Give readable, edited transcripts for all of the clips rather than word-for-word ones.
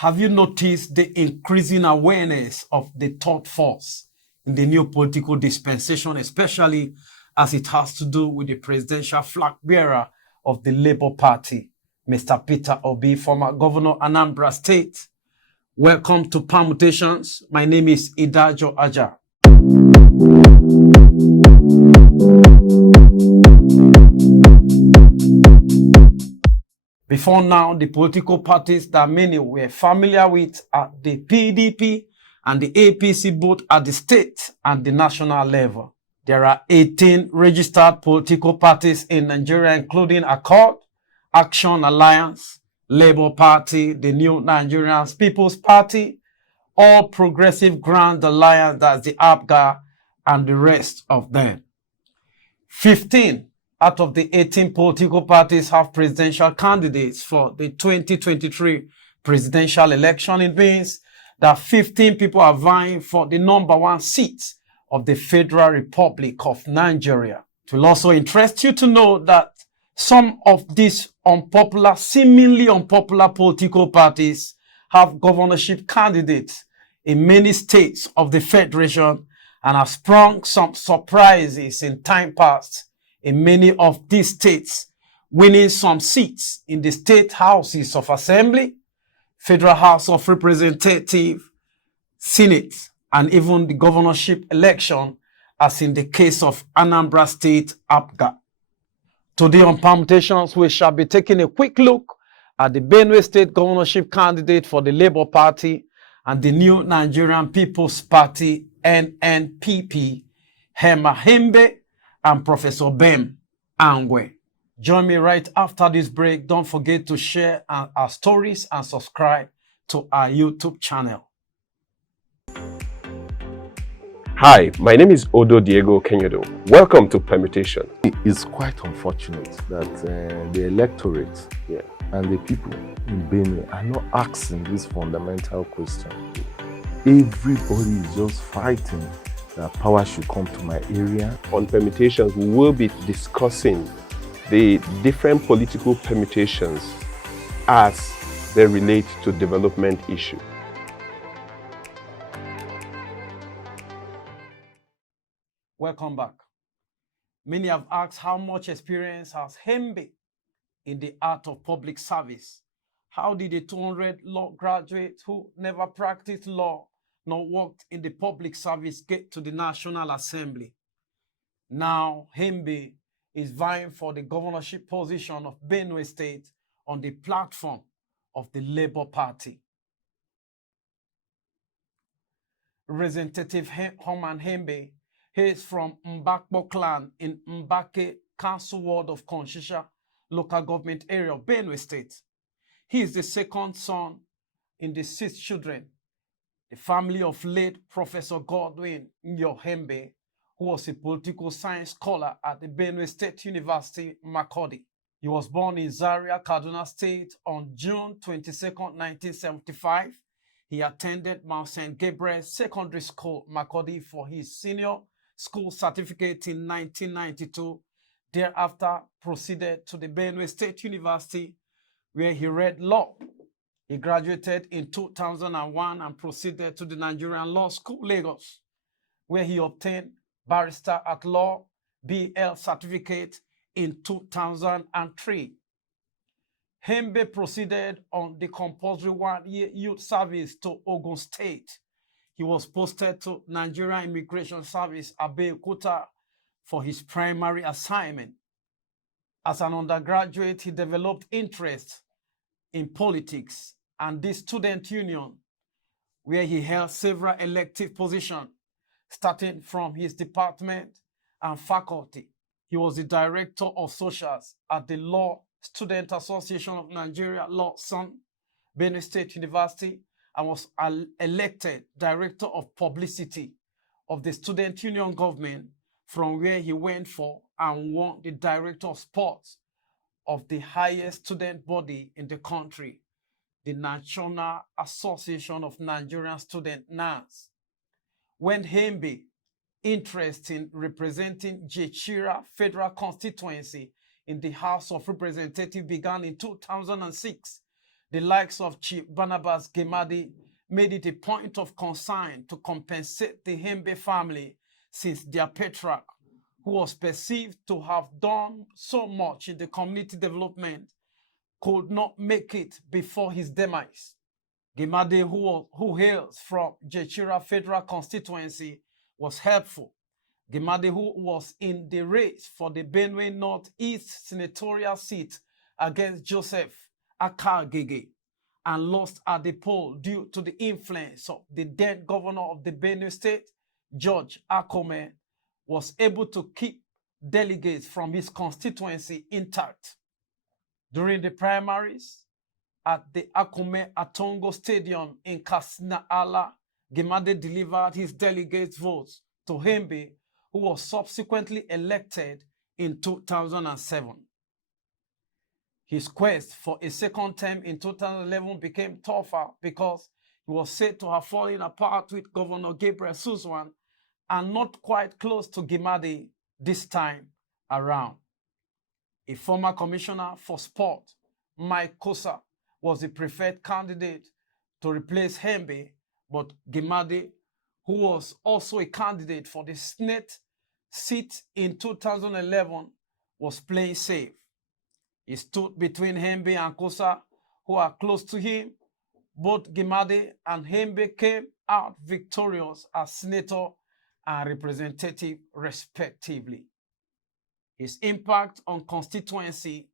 Have you noticed the increasing awareness of the third force in the new political dispensation, especially as it has to do with the presidential flag bearer of the Labour Party, Mr. Peter Obi, former governor Anambra State? Welcome to Permutations. My name is Idajo Aja. Before now, the political parties that many were familiar with are the PDP and the APC, both at the state and the national level. There are 18 registered political parties in Nigeria, including Accord, Action Alliance, Labour Party, the New Nigerian People's Party, All Progressive Grand Alliance, that's the APGA, and the rest of them. 15 out of the 18 political parties have presidential candidates for the 2023 presidential election. It means that 15 people are vying for the #1 seat of the Federal Republic of Nigeria. It will also interest you to know that some of these unpopular, seemingly unpopular political parties have governorship candidates in many states of the Federation and have sprung some surprises in time past in many of these states, winning some seats in the state houses of assembly, Federal House of Representatives, Senate, and even the governorship election, as in the case of Anambra State APGA. Today on Permutations, we shall be taking a quick look at the Benue State governorship candidate for the Labour Party and the New Nigerian People's Party, NNPP, Hema Hembe, and Professor Bem Angwe. Join me right after this break. Don't forget to share our stories and subscribe to our YouTube channel. Hi, my name is Odo Diego Kenyodo. Welcome to Permutation. It's quite unfortunate that the electorate and the people in Benue are not asking this fundamental question. Everybody is just fighting that power should come to my area. On Permutations, we will be discussing the different political permutations as they relate to development issues. Welcome back. Many have asked how much experience has Hembe in the art of public service. How did a 200 law graduate who never practiced law nor worked in the public service get to the National Assembly? Now Hembe is vying for the governorship position of Benue State on the platform of the Labour Party. Representative Herman Hembe hails from Mbakbo clan in Mbake Council Ward of Konshisha local government area of Benue State. He is the second son in the 6 children. The family of late Professor Godwin Nyohembe, who was a political science scholar at the Benue State University, Makurdi. He was born in Zaria, Kaduna State on June 22, 1975. He attended Mount St. Gabriel Secondary School, Makurdi, for his senior school certificate in 1992. Thereafter, proceeded to the Benue State University, where he read law. He graduated in 2001 and proceeded to the Nigerian Law School, Lagos, where he obtained Barrister at Law BL certificate in 2003. Hembe proceeded on the compulsory 1-year youth service to Ogun State. He was posted to Nigerian Immigration Service, Abeokuta, for his primary assignment. As an undergraduate, he developed interest in politics and the student union, where he held several elective positions, starting from his department and faculty. He was the director of socials at the Law Student Association of Nigeria, Law Son, Benue State University, and was elected director of publicity of the student union government, from where he went for and won the director of sports of the highest student body in the country, the National Association of Nigerian Students, NANS. When Hembe, interest in representing Jechira Federal Constituency in the House of Representatives began in 2006, the likes of Chief Barnabas Gemadi made it a point of concern to compensate the Hembe family since their patriarch, who was perceived to have done so much in the community development, could not make it before his demise. Gemade, who hails from Jechira Federal Constituency, was helpful. Gemade, who was in the race for the Benue Northeast senatorial seat against Joseph Akagege, and lost at the poll due to the influence of the then governor of the Benue State, George Akome, was able to keep delegates from his constituency intact. During the primaries at the Akome Atongo Stadium in Katsina Ala, Gemade delivered his delegates' votes to Hembe, who was subsequently elected in 2007. His quest for a second term in 2011 became tougher because he was said to have fallen apart with Governor Gabriel Suswan and not quite close to Gemade this time around. A former commissioner for sport, Mike Kosa, was the preferred candidate to replace Hembe, but Gemade, who was also a candidate for the Senate seat in 2011, was playing safe. He stood between Hembe and Kosa, who are close to him. Both Gemade and Hembe came out victorious as senator and representative, respectively. His impact on constituency,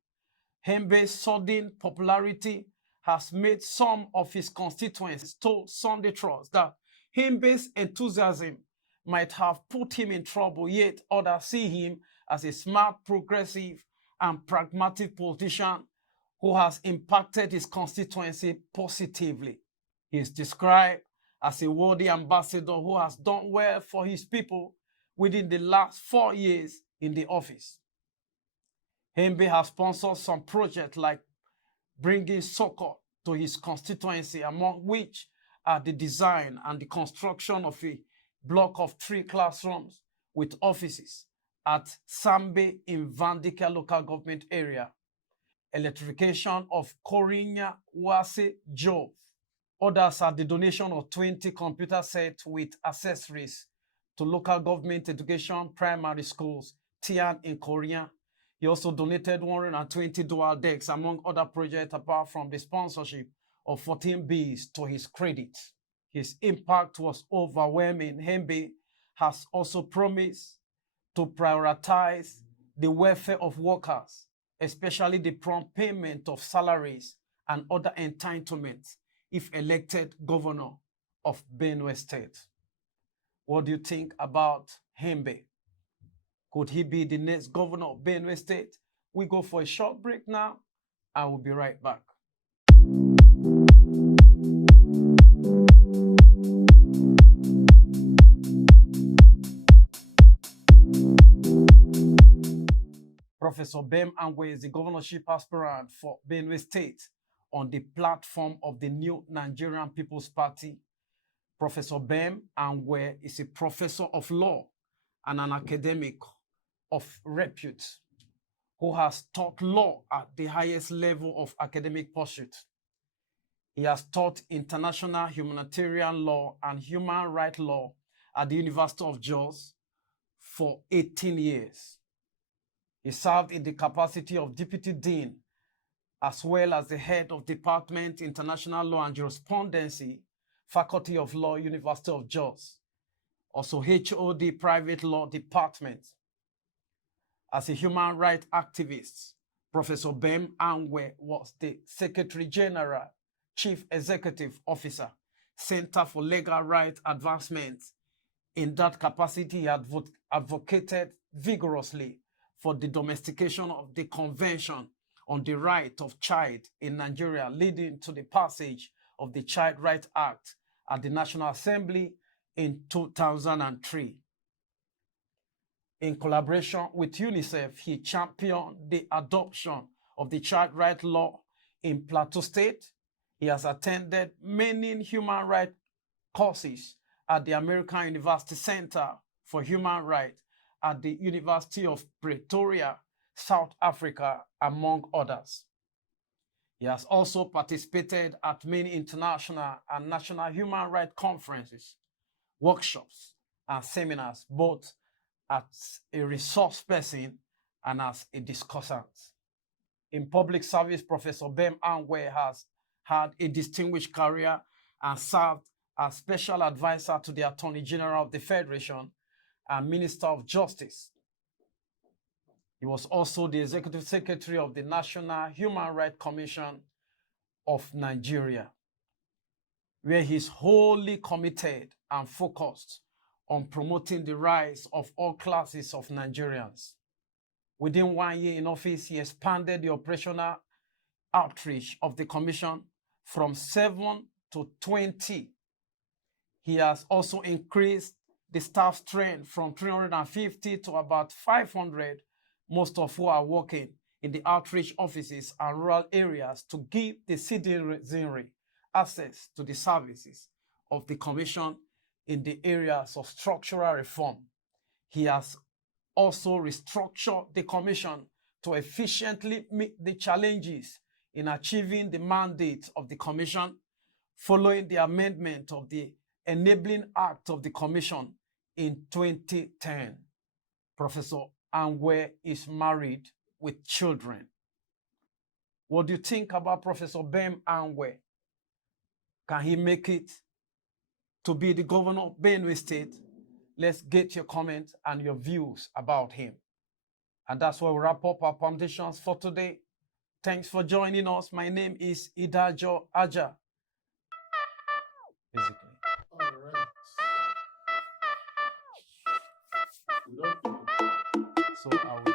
Hembe's sudden popularity, has made some of his constituents told Sunday Trust that Hembe's enthusiasm might have put him in trouble, yet others see him as a smart, progressive, and pragmatic politician who has impacted his constituency positively. He is described as a worthy ambassador who has done well for his people within the last 4 years in the office. Hembe has sponsored some projects like bringing soccer to his constituency, among which are the design and the construction of a block of 3 classrooms with offices at Sambe in Vandika local government area, electrification of Korinya Wase Jove. Others are the donation of 20 computer sets with accessories to local government education primary schools, Tian in Korea. He also donated 120 dual decks, among other projects, apart from the sponsorship of 14 Bs to his credit. His impact was overwhelming. Hembe has also promised to prioritize the welfare of workers, especially the prompt payment of salaries and other entitlements if elected governor of Benue State. What do you think about Hembe? Could he be the next governor of Benue State? We go for a short break now. I will be right back. Professor Bem Angwe is the governorship aspirant for Benue State on the platform of the New Nigerian People's Party. Professor Bem Angwe is a professor of law and an academic of repute who has taught law at the highest level of academic pursuit. He has taught international humanitarian law and human rights law at the University of Jos for 18 years. He served in the capacity of Deputy Dean, as well as the head of Department International Law and Jurisprudency, Faculty of Law, University of Jos, also HOD Private Law Department. As a human rights activist, Professor Bem Angwe was the Secretary General, Chief Executive Officer, Center for Legal Rights Advancement. In that capacity, he advocated vigorously for the domestication of the Convention on the Right of Child in Nigeria, leading to the passage of the Child Rights Act at the National Assembly in 2003. In collaboration with UNICEF, he championed the adoption of the child rights law in Plateau State. He has attended many human rights courses at the American University Center for Human Rights at the University of Pretoria, South Africa, among others. He has also participated at many international and national human rights conferences, workshops, and seminars, both as a resource person and as a discussant. In public service, Professor Bem Anwe has had a distinguished career and served as special advisor to the Attorney General of the Federation and Minister of Justice. He was also the Executive Secretary of the National Human Rights Commission of Nigeria, where he is wholly committed and focused on promoting the rights of all classes of Nigerians. Within 1 year in office, he expanded the operational outreach of the Commission from 7 to 20. He has also increased the staff strength from 350 to about 500, most of who are working in the outreach offices and rural areas to give the citizenry access to the services of the Commission in the areas of structural reform. He has also restructured the Commission to efficiently meet the challenges in achieving the mandate of the Commission following the amendment of the Enabling Act of the Commission in 2010. Professor Anwe is married with children. What do you think about Professor Bem Anwe? Can he make it to be the governor of Benue State? Let's get your comments and your views about him. And that's where we wrap up our Permutations for today. Thanks for joining us. My name is Idajo Aja. Basically. All right. So I will